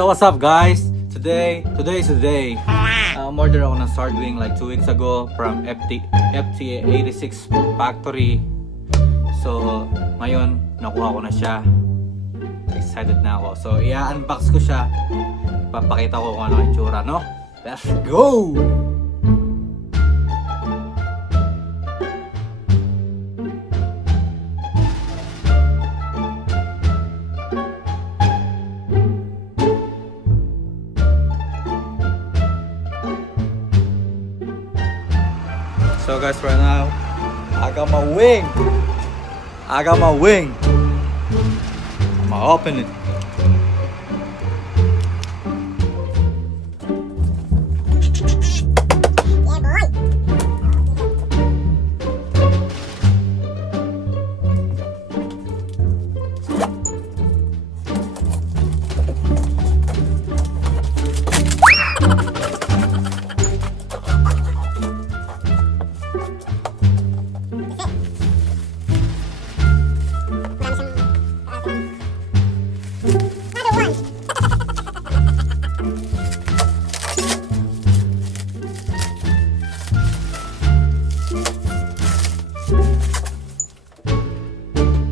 So what's up guys? Today is the day. Order ako ng Sard wing like 2 weeks ago from FTA 86 factory. So ngayon nakuha ko na siya. Excited na ako. So i-unbox ko siya. Papakita ko kung ano ang itsura, no? Let's go! So guys, right now, I got my wing. I'm gonna open it.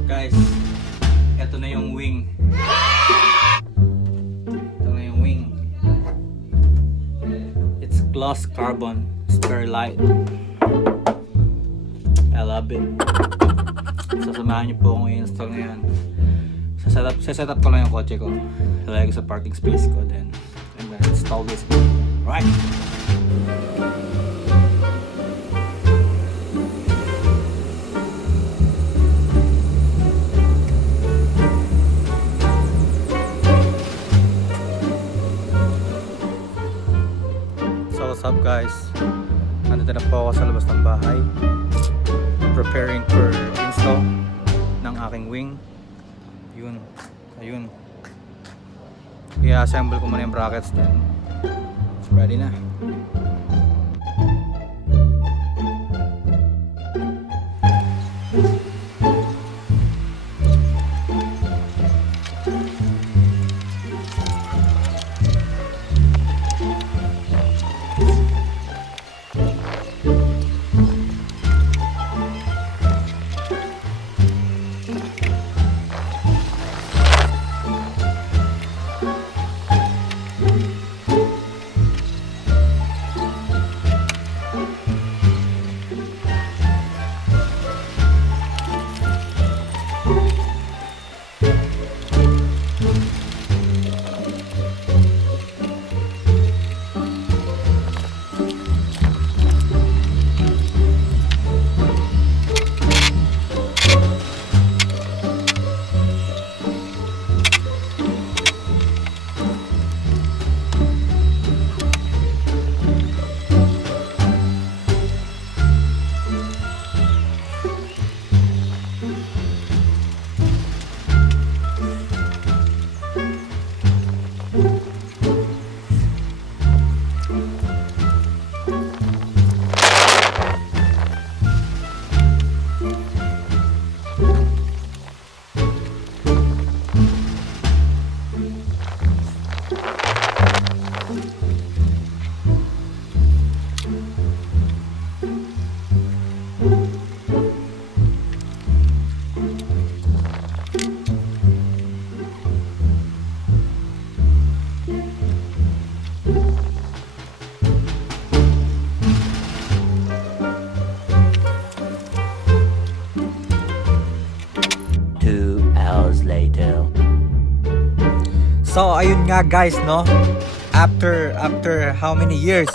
Guys, ito na yung wing. It's gloss carbon, spare light. I love it. Sasamahan niyo po kung i-install ngayon. Set up ko lang yung kotse ko. Lalagay ko sa parking space ko. Then I'm gonna install this. Right. So what's up guys? Nandito na po ako sa labas ng bahay. Preparing for install ng aking wing. Ayun. I-assemble ko muna yung brackets, then it's ready na. So ayun nga guys, no, after how many years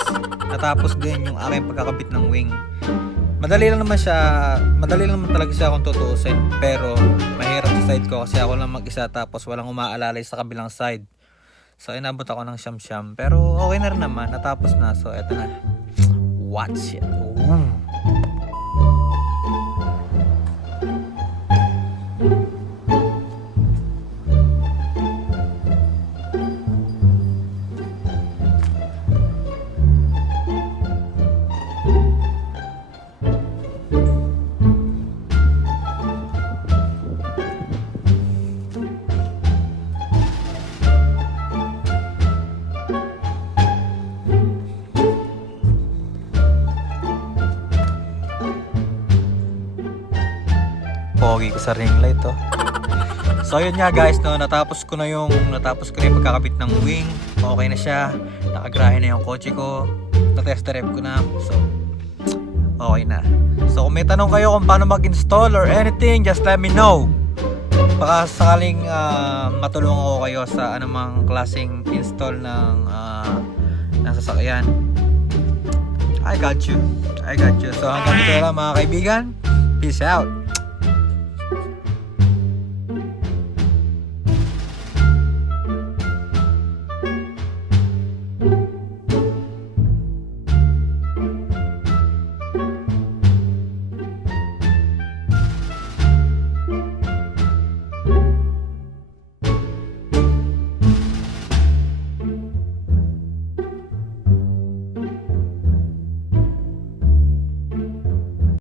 natapos din yung aking pagkakabit ng wing. Madali lang naman talaga siya kung tutuusin, pero mahirap sa side ko kasi ako lang mag-isa tapos walang umaalalay sa kabilang side. So inabot ako ng siyam-siyam, pero okay na rin naman, natapos na. So eto na, watch it. Lugi ko sa ring light, oh. So yun nga guys, no, natapos ko na yung pagkakabit ng wing. Okay na siya. Nakagrahe na yung kotse ko. Na-test drive ko na. So okay na. So kung may tanong kayo kung paano mag-install or anything, just let me know. Baka sakaling matulungan ko kayo sa anumang klaseng install ng sasakyan. I got you. So hanggang dito lang mga kaibigan. Peace out.